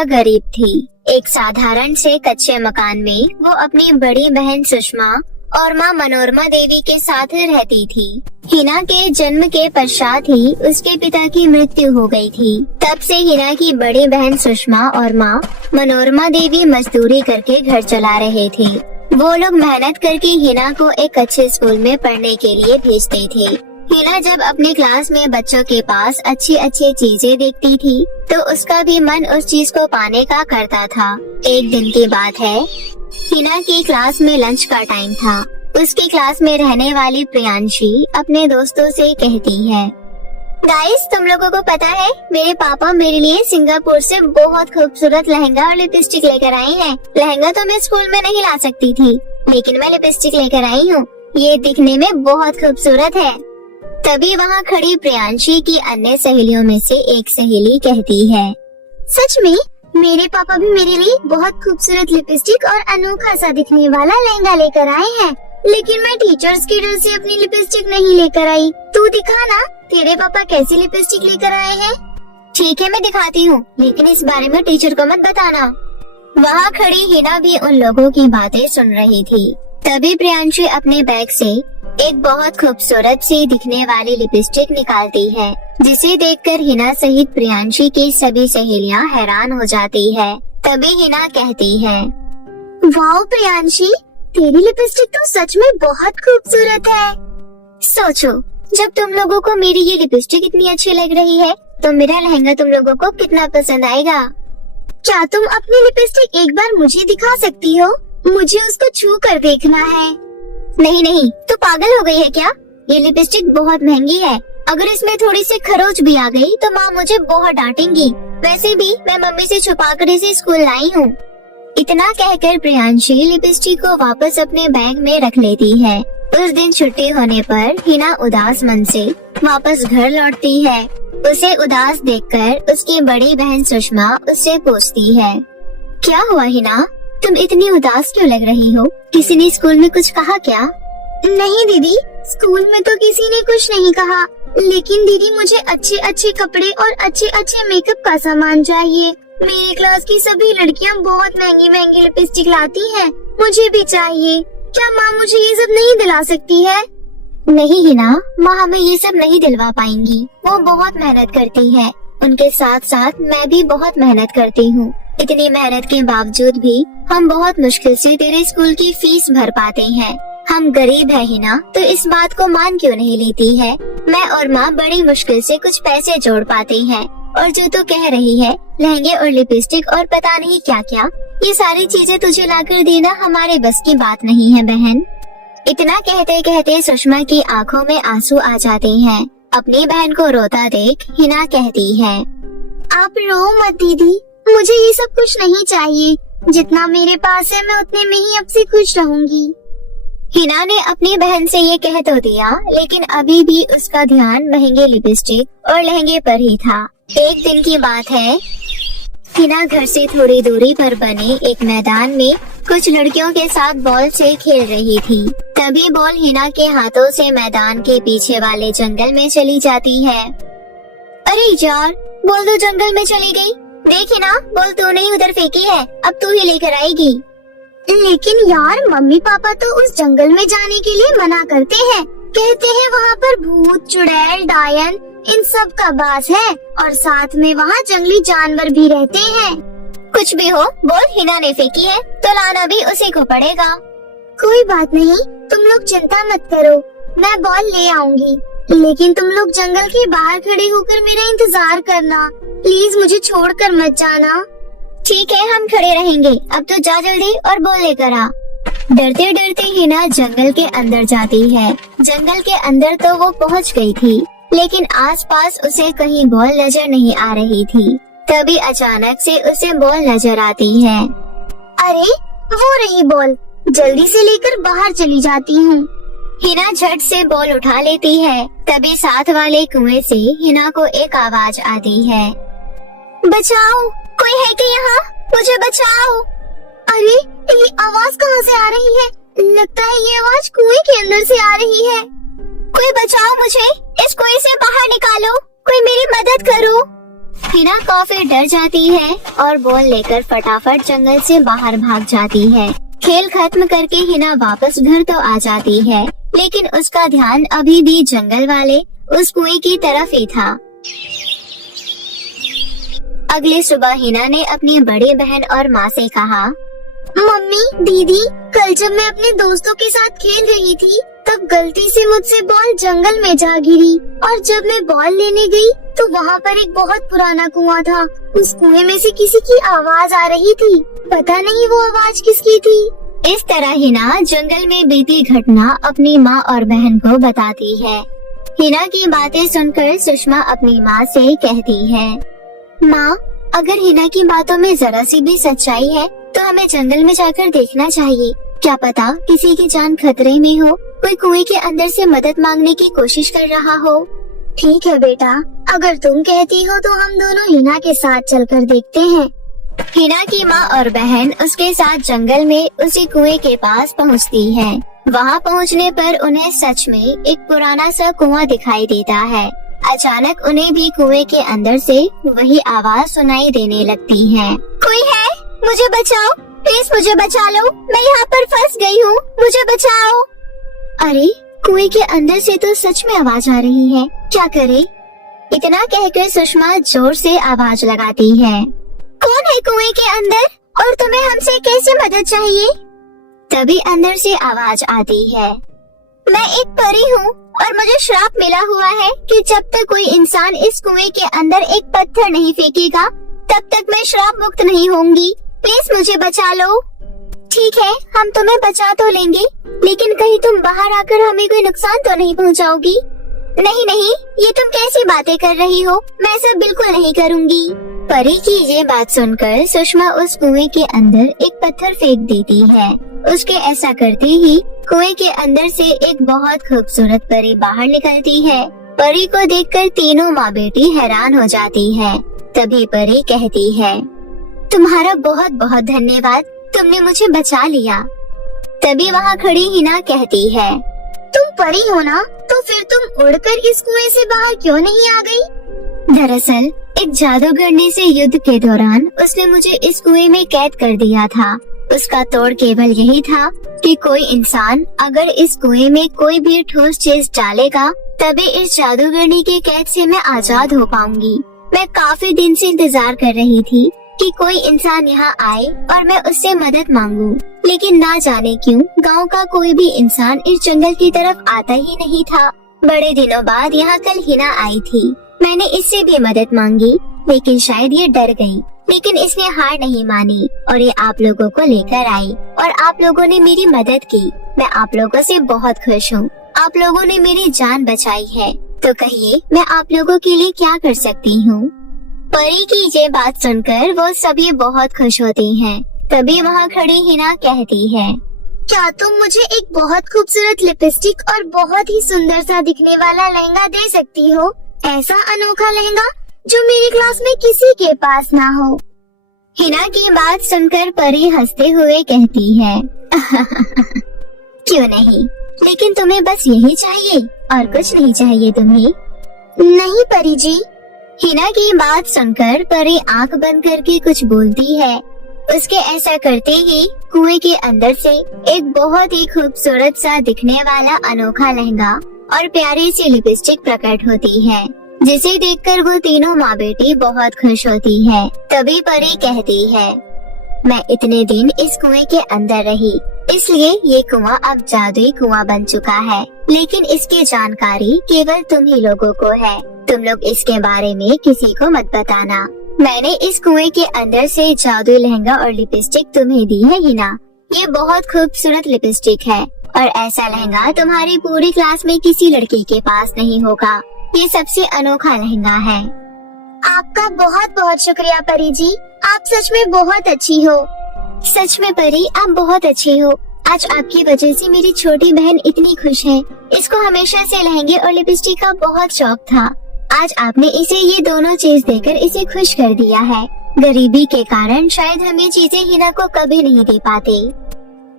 ज्यादा गरीब थी। एक साधारण से कच्चे मकान में वो अपनी बड़ी बहन सुषमा और माँ मनोरमा देवी के साथ रहती थी। हिना के जन्म के पश्चात ही उसके पिता की मृत्यु हो गई थी। तब से हिना की बड़ी बहन सुषमा और माँ मनोरमा देवी मजदूरी करके घर चला रहे थे। वो लोग मेहनत करके हिना को एक अच्छे स्कूल में पढ़ने के लिए भेजते थे। हिना जब अपने क्लास में बच्चों के पास अच्छी अच्छी चीजें देखती थी तो उसका भी मन उस चीज को पाने का करता था। एक दिन की बात है, हिना की क्लास में लंच का टाइम था। उसकी क्लास में रहने वाली प्रियांशी अपने दोस्तों से कहती है, गाइस तुम लोगों को पता है मेरे पापा मेरे लिए सिंगापुर से बहुत खूबसूरत लहंगा और लिपस्टिक लेकर आए हैं। लहंगा तो मैं स्कूल में नहीं ला सकती थी, लेकिन मैं लिपस्टिक लेकर आई हूँ। ये दिखने में बहुत खूबसूरत है। तभी वहाँ खड़ी प्रियांशी की अन्य सहेलियों में से एक सहेली कहती है, सच में मेरे पापा भी मेरे लिए बहुत खूबसूरत लिपस्टिक और अनोखा सा दिखने वाला लहंगा लेकर आए हैं, लेकिन मैं टीचर्स के डर से अपनी लिपस्टिक नहीं लेकर आई। तू दिखा ना तेरे पापा कैसी लिपस्टिक लेकर आए हैं। ठीक है मैं दिखाती हूँ, लेकिन इस बारे में टीचर को मत बताना। वहाँ खड़ी हिना भी उन लोगों की बातें सुन रही थी। तभी प्रियांशी अपने बैग से एक बहुत खूबसूरत सी दिखने वाली लिपस्टिक निकालती है, जिसे देखकर हिना सहित प्रियांशी की सभी सहेलियां हैरान हो जाती है। तभी हिना कहती है, वाओ प्रियांशी, तेरी लिपस्टिक तो सच में बहुत खूबसूरत है। सोचो, जब तुम लोगों को मेरी ये लिपस्टिक इतनी अच्छी लग रही है तो मेरा लहंगा तुम लोगों को कितना पसंद आएगा। क्या तुम अपनी लिपस्टिक एक बार मुझे दिखा सकती हो? मुझे उसको छू कर देखना है। नहीं नहीं, तू पागल हो गई है क्या? ये लिपस्टिक बहुत महंगी है। अगर इसमें थोड़ी सी खरोच भी आ गई तो माँ मुझे बहुत डांटेंगी। वैसे भी मैं मम्मी से छुपा कर इसे स्कूल लाई हूँ। इतना कहकर प्रियांशी लिपस्टिक को वापस अपने बैग में रख लेती है। उस दिन छुट्टी होने पर हिना उदास मन से वापस घर लौटती है। उसे उदास देखकर उसकी बड़ी बहन सुषमा उससे पूछती है, क्या हुआ हिना, तुम इतनी उदास क्यों लग रही हो? किसी ने स्कूल में कुछ कहा क्या? नहीं दीदी, स्कूल में तो किसी ने कुछ नहीं कहा, लेकिन दीदी मुझे अच्छे अच्छे कपड़े और अच्छे अच्छे मेकअप का सामान चाहिए। मेरी क्लास की सभी लड़कियां बहुत महंगी महंगी लिपस्टिक लाती हैं, मुझे भी चाहिए। क्या माँ मुझे ये सब नहीं दिला सकती है? नहीं हिना, माँ हमें ये सब नहीं दिलवा पाएंगी। वो बहुत मेहनत करती है। उनके साथ साथ मैं भी बहुत मेहनत करती हूँ। इतनी मेहनत के बावजूद भी हम बहुत मुश्किल से तेरे स्कूल की फीस भर पाते हैं। हम गरीब है हिना, तो इस बात को मान क्यों नहीं लेती है? मैं और माँ बड़ी मुश्किल से कुछ पैसे जोड़ पाते हैं, और जो तू कह रही है लहंगे और लिपस्टिक और पता नहीं क्या क्या, ये सारी चीजें तुझे लाकर देना हमारे बस की बात नहीं है बहन। इतना कहते कहते सुषमा की आंखों में आंसू आ जाते हैं। अपनी बहन को रोता देख हिना कहती है, आप रो मत दीदी, मुझे ये सब कुछ नहीं चाहिए। जितना मेरे पास है मैं उतने में ही अब से खुश रहूंगी। हिना ने अपनी बहन से ये कह तो दिया, लेकिन अभी भी उसका ध्यान महंगे लिपस्टिक और लहंगे पर ही था। एक दिन की बात है, हिना घर से थोड़ी दूरी पर बने एक मैदान में कुछ लड़कियों के साथ बॉल से खेल रही थी। तभी बॉल हिना के हाथों से मैदान के पीछे वाले जंगल में चली जाती है। अरे यार, बॉल तो जंगल में चली गई। देख हिना, बॉल तूने ही उधर फेंकी है, अब तू ही लेकर आएगी। लेकिन यार, मम्मी पापा तो उस जंगल में जाने के लिए मना करते हैं। कहते हैं वहाँ पर भूत, चुड़ैल, डायन इन सब का वास है, और साथ में वहाँ जंगली जानवर भी रहते हैं। कुछ भी हो, बॉल हिना ने फेंकी है तो लाना भी उसी को पड़ेगा। कोई बात नहीं, तुम लोग चिंता मत करो, मैं बॉल ले आऊंगी। लेकिन तुम लोग जंगल के बाहर खड़े होकर मेरा इंतजार करना, प्लीज मुझे छोड़कर मत जाना। ठीक है, हम खड़े रहेंगे। अब तो जा जल्दी और बॉल लेकर आ। डरते डरते हिना जंगल के अंदर जाती है। जंगल के अंदर तो वो पहुंच गई थी, लेकिन आसपास उसे कहीं बॉल नजर नहीं आ रही थी। तभी अचानक से उसे बॉल नजर आती है। अरे वो रही बॉल, जल्दी से लेकर बाहर चली जाती हूँ। हिना झट से बॉल उठा लेती है। तभी साथ वाले कुएं से हिना को एक आवाज आती है, बचाओ, कोई है क्या यहाँ? मुझे बचाओ। अरे ये आवाज कहाँ से आ रही है? लगता है ये आवाज कुएं के अंदर से आ रही है। कोई बचाओ मुझे, इस कुएं से बाहर निकालो, कोई मेरी मदद करो। हिना काफी डर जाती है और बॉल लेकर फटाफट जंगल से बाहर भाग जाती है। खेल खत्म करके हिना वापस घर तो आ जाती है, लेकिन उसका ध्यान अभी भी जंगल वाले उस कुएं की तरफ ही था। अगली सुबह हिना ने अपनी बड़ी बहन और माँ से कहा, मम्मी, दीदी, कल जब मैं अपने दोस्तों के साथ खेल रही थी तब गलती से मुझसे बॉल जंगल में जा गिरी और जब मैं बॉल लेने गई तो वहाँ पर एक बहुत पुराना कुआं था। उस कुएं में से किसी की आवाज आ रही थी, पता नहीं वो आवाज किसकी थी। इस तरह हिना जंगल में बीती घटना अपनी माँ और बहन को बताती है। हिना की बातें सुनकर सुषमा अपनी माँ से कहती है, माँ, अगर हिना की बातों में जरा सी भी सच्चाई है तो हमें जंगल में जाकर देखना चाहिए। क्या पता किसी की जान खतरे में हो, कोई कुएं के अंदर से मदद मांगने की कोशिश कर रहा हो। ठीक है बेटा, अगर तुम कहती हो तो हम दोनों हिना के साथ चलकर देखते हैं। हिना की माँ और बहन उसके साथ जंगल में उसी कुएं के पास पहुँचती है। वहाँ पहुँचने पर उन्हें सच में एक पुराना सा कुआं दिखाई देता है। अचानक उन्हें भी कुएं के अंदर से वही आवाज सुनाई देने लगती है, कोई है? मुझे बचाओ, प्लीज मुझे बचा लो, मैं यहाँ पर फंस गई हूँ, मुझे बचाओ। अरे, कुएं के अंदर से तो सच में आवाज आ रही है, क्या करे? इतना कहकर सुषमा जोर से आवाज लगाती है, कौन है कुएं के अंदर और तुम्हें हमसे कैसे मदद चाहिए? तभी अंदर से आवाज आती है, मैं एक परी हूँ और मुझे श्राप मिला हुआ है कि जब तक कोई इंसान इस कुएं के अंदर एक पत्थर नहीं फेंकेगा तब तक मैं श्राप मुक्त नहीं होंगी, प्लीज मुझे बचा लो। ठीक है, हम तुम्हें बचा तो लेंगे, लेकिन कहीं तुम बाहर आकर हमें कोई नुकसान तो नहीं पहुंचाओगी? नहीं नहीं, ये तुम कैसी बातें कर रही हो, मैं ऐसा बिल्कुल नहीं करूंगी। परी की ये बात सुनकर सुषमा उस कुएं के अंदर एक पत्थर फेंक देती है। उसके ऐसा करते ही कुएं के अंदर से एक बहुत खूबसूरत परी बाहर निकलती है। परी को देखकर तीनों माँ बेटी हैरान हो जाती है। तभी परी कहती है, तुम्हारा बहुत बहुत धन्यवाद, तुमने मुझे बचा लिया। तभी वहाँ खड़ी हिना कहती है, तुम परी हो ना, तो फिर तुम उड़कर इस कुएं से बाहर क्यों नहीं आ गई? दरअसल एक जादूगरनी से युद्ध के दौरान उसने मुझे इस कुएं में कैद कर दिया था। उसका तोड़ केवल यही था कि कोई इंसान अगर इस कुएं में कोई भी ठोस चीज डालेगा तभी इस जादूगरनी के कैद से मैं आजाद हो पाऊंगी। मैं काफी दिन से इंतजार कर रही थी कि कोई इंसान यहाँ आए और मैं उससे मदद मांगू, लेकिन ना जाने क्यों गांव का कोई भी इंसान इस जंगल की तरफ आता ही नहीं था। बड़े दिनों बाद यहाँ कल हिना आई थी। मैंने इससे भी मदद मांगी, लेकिन शायद ये डर गई, लेकिन इसने हार नहीं मानी और ये आप लोगों को लेकर आई और आप लोगों ने मेरी मदद की। मैं आप लोगों से बहुत खुश हूँ। आप लोगों ने मेरी जान बचाई है, तो कहिए मैं आप लोगों के लिए क्या कर सकती हूँ? परी की ये बात सुनकर वो सभी बहुत खुश होती हैं। तभी वहाँ खड़ी हिना कहती है, क्या तुम मुझे एक बहुत खूबसूरत लिपस्टिक और बहुत ही सुंदर सा दिखने वाला लहंगा दे सकती हो? ऐसा अनोखा लहंगा जो मेरी क्लास में किसी के पास ना हो। हिना की बात सुनकर परी हंसते हुए कहती है, क्यों नहीं, लेकिन तुम्हें बस यही चाहिए और कुछ नहीं चाहिए तुम्हें? नहीं परी जी। हिना की बात सुनकर परी आंख बंद करके कुछ बोलती है। उसके ऐसा करते ही कुएं के अंदर से एक बहुत ही खूबसूरत सा दिखने वाला अनोखा लहंगा और प्यारी सी लिपस्टिक प्रकट होती है, जिसे देखकर वो तीनों माँ बेटी बहुत खुश होती है। तभी परी कहती है, मैं इतने दिन इस कुएं के अंदर रही, इसलिए ये कुआं अब जादुई कुआं बन चुका है, लेकिन इसकी जानकारी केवल तुम ही लोगों को है। तुम लोग इसके बारे में किसी को मत बताना। मैंने इस कुएं के अंदर से जादुई लहंगा और लिपस्टिक तुम्हें दी है हिना। ये बहुत खूबसूरत लिपस्टिक है और ऐसा लहंगा तुम्हारी पूरी क्लास में किसी लड़की के पास नहीं होगा। ये सबसे अनोखा लहंगा है। आपका बहुत बहुत शुक्रिया परी जी, आप सच में बहुत अच्छी हो। सच में परी, आप बहुत अच्छी हो। आज आपकी वजह से मेरी छोटी बहन इतनी खुश है। इसको हमेशा से लहंगे और लिपस्टिक का बहुत शौक था। आज आपने इसे ये दोनों चीज देकर इसे खुश कर दिया है। गरीबी के कारण शायद हम ये चीजें हिना को कभी नहीं दे पाते।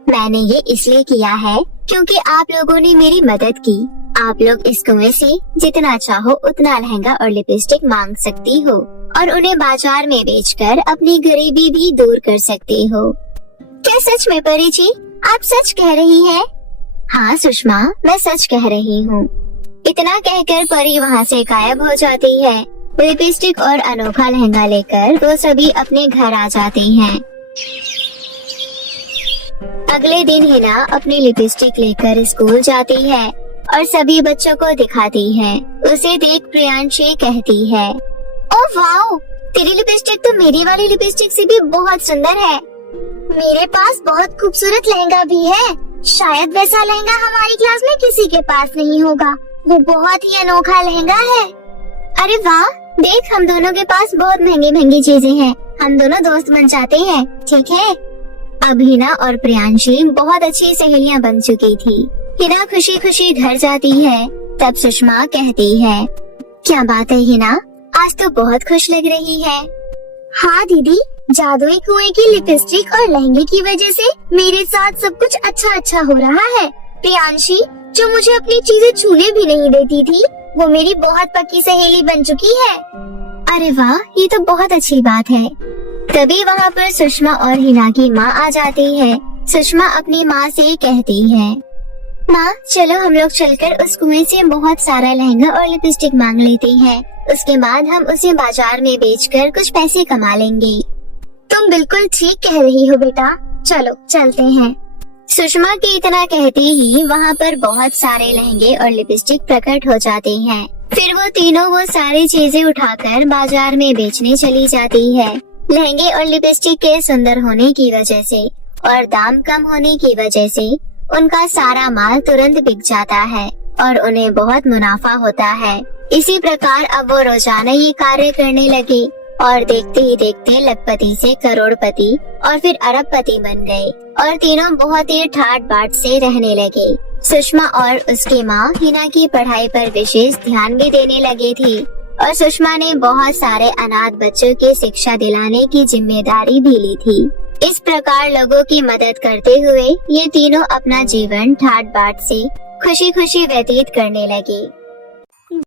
मैंने ये इसलिए किया है क्योंकि आप लोगों ने मेरी मदद की। आप लोग इस कुएं से जितना चाहो उतना लहंगा और लिपस्टिक मांग सकती हो और उन्हें बाजार में बेचकर अपनी गरीबी भी दूर कर सकते हो। क्या सच में परी जी, आप सच कह रही हैं? हाँ सुषमा, मैं सच कह रही हूँ। इतना कहकर परी वहाँ से गायब हो जाती है। लिपस्टिक और अनोखा लहंगा लेकर वो सभी अपने घर आ जाते हैं। अगले दिन हिना अपनी लिपस्टिक लेकर स्कूल जाती है और सभी बच्चों को दिखाती है। उसे देख प्रियांशी कहती है, ओह वाओ, तेरी लिपस्टिक तो मेरी वाली लिपस्टिक से भी बहुत सुंदर है। मेरे पास बहुत खूबसूरत लहंगा भी है। शायद वैसा लहंगा हमारी क्लास में किसी के पास नहीं होगा। वो बहुत ही अनोखा लहंगा है। अरे वाह, देख हम दोनों के पास बहुत महंगी महंगी चीजें हैं। हम दोनों दोस्त बन जाते हैं, ठीक है? अब हिना और प्रियांशी बहुत अच्छी सहेलियां बन चुकी थी। हिना खुशी खुशी घर जाती है। तब सुषमा कहती है, क्या बात है हिना, आज तो बहुत खुश लग रही है। हाँ दीदी, जादुई कुएं की लिपस्टिक और लहंगे की वजह से मेरे साथ सब कुछ अच्छा हो रहा है। प्रियांशी, जो मुझे अपनी चीजें छूने भी नहीं देती थी, वो मेरी बहुत पक्की सहेली बन चुकी है। अरे वाह, ये तो बहुत अच्छी बात है। तभी वहाँ पर सुषमा और हिना की माँ आ जाती है। सुषमा अपनी माँ से कहती है, माँ चलो हम लोग चलकर उस कुएं से बहुत सारा लहंगा और लिपस्टिक मांग लेते हैं। उसके बाद हम उसे बाजार में बेचकर कुछ पैसे कमा लेंगे। तुम बिल्कुल ठीक कह रही हो बेटा, चलो चलते हैं। सुषमा के इतना कहते ही वहाँ पर बहुत सारे लहंगे और लिपस्टिक प्रकट हो जाते हैं। फिर वो तीनों वो सारी चीजें उठाकर बाजार में बेचने चली जाती है। लहंगे और लिपस्टिक के सुंदर होने की वजह से और दाम कम होने की वजह से उनका सारा माल तुरंत बिक जाता है और उन्हें बहुत मुनाफा होता है। इसी प्रकार अब वो रोजाना ये कार्य करने लगे और देखते ही देखते लखपति से करोड़पति और फिर अरबपति बन गए और तीनों बहुत ही ठाट बाट से रहने लगे। सुषमा और उसकी माँ हिना की पढ़ाई पर विशेष ध्यान भी देने लगी थी और सुषमा ने बहुत सारे अनाथ बच्चों की शिक्षा दिलाने की जिम्मेदारी भी ली थी। इस प्रकार लोगों की मदद करते हुए ये तीनों अपना जीवन ठाट बाट से खुशी खुशी व्यतीत करने लगे।